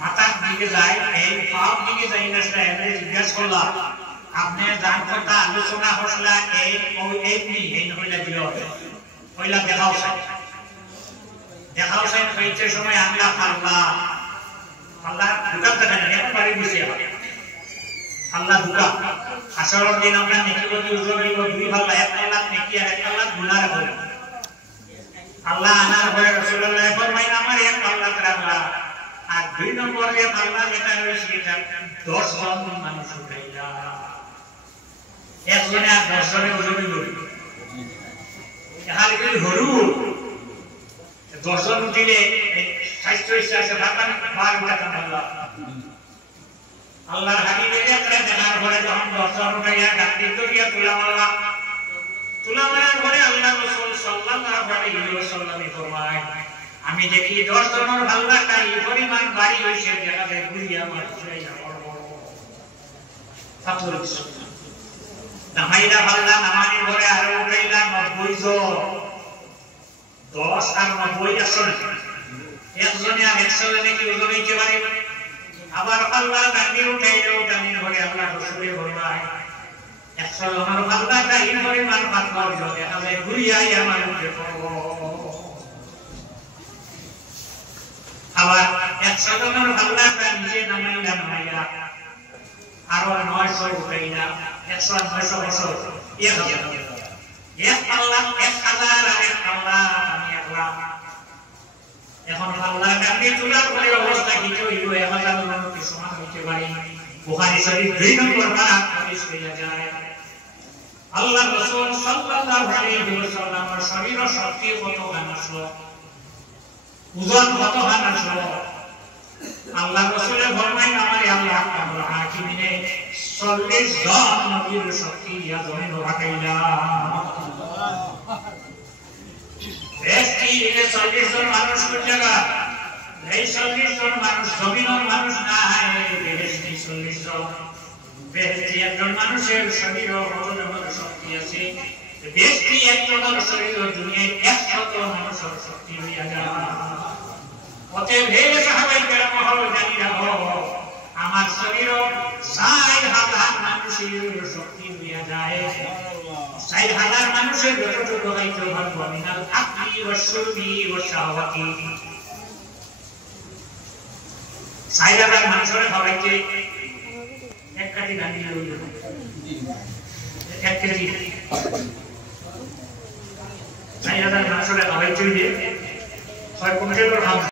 মাথার দিকে যায় এই পাপ দিকে যাই না সেটা এমনি জিজ্ঞাসা করলাম আপনি জান কথা আলোচনা করলা এই এই হইলা দিল হইলা দেখাও সাইন হইতে সময় আল্লাহ আল্লাহ দুটা দেখেন এখন বাড়ি দিছে আল্লাহ দুটা আসরের দিন আমরা নেকি বলি উজর হইব দুই ভাল্লা এক আল্লাহ নেকি আর এক আল্লাহ গুনাহ করে আল্লাহ আনার পরে রাসূলুল্লাহ ফরমাইন আমার এক আল্লাহ রাখলা আর দুই নম্বরে আল্লাহ যেটা রয়েছে এটা 10 জন মানুষ উঠাইলা একজনে আর 10 জনে উজর হইব এখানে কি হরু 10 জন উঠিলে স্বাস্থ্য ইচ্ছা ভাতান বার উঠাতাম আল্লাহর হাবিবের একটা দেখার পরে যখন 10 জন উঠাইয়া ডাকতে গিয়া তুলা মারার পরে আল্লাহ রাসূল সাল্লাল্লাহু আলাইহি ওয়াসাল্লাম ফরমায় আমি দেখি 10 জনের ভাল্লাটা এই পরিমাণ বাড়ি হইছে দেখা যায় গুলিয়া মারছাইয়া বড় ফাতর নামাইলা ভাল্লা নামানি ঘরে আর উঠাইলা 90 জন 10 আর 90 আসলে একজনে আর 100 জনে কি ওজন হইতে পারে আবার আল্লাহ গান্ধী উঠাইলো গান্ধীর ঘরে আল্লাহ রসুলের ফরমায় 100 জনের ভাল্লাটা এই পরিমাণ পাথর দেখা যায় গুলিয়াই আমার উঠে পড়বো আবার 100 জনের ভাল্লাটা নিচে নামাইলা আরো 900 উঠাইলা 100 900 বছর 1000 এক আল্লাহ 1000 আর এক আল্লাহ আমি আল্লাহ এখন আল্লাহ গান্ধী তোলার পরে অবস্থা কি হইল 1000 জনের সমান হইতে পারে বুখারী শরীফ 2 নম্বর পারা হাদিস পেয়ে যায় আল্লাহ রাসূল সাল্লাল্লাহু আলাইহি ওয়াসাল্লামের শরীর শক্তি কত গান আসলো ওজন কত গান আসলো আল্লাহ রাসূলের ফরমায় আমারে আল্লাহ তাআলা হাকিমিনে 40 জন নবীর শক্তি ইয়া জমিন রাখাইলা বেশি এ 40 জন মানুষ কোন জায়গা এই 40 জন মানুষ জমিনের মানুষ না বেশি 40 জন বেশি একজন মানুষের শরীর ও হজমের শক্তি আছে বেশি একজনের শরীর দুনিয়ায় 100 মানুষের শক্তি হইয়া যায় অতএব হে সাহাবায়ে কেরাম হল জানি রাখো আমার শরীর 60,000 মানুষের শক্তি হইয়া যায় 60,000 মানুষের যতটুকু হইতে পারবো মিনাল আকলি ওয়া শুরবি ওয়া শাহওয়াতি 60,000 মানুষের খাওয়াইতে এক কাটি গান্ধী লইল এক কেজি 60,000 মানুষের খাওয়াইতে 6 কুইন্টাল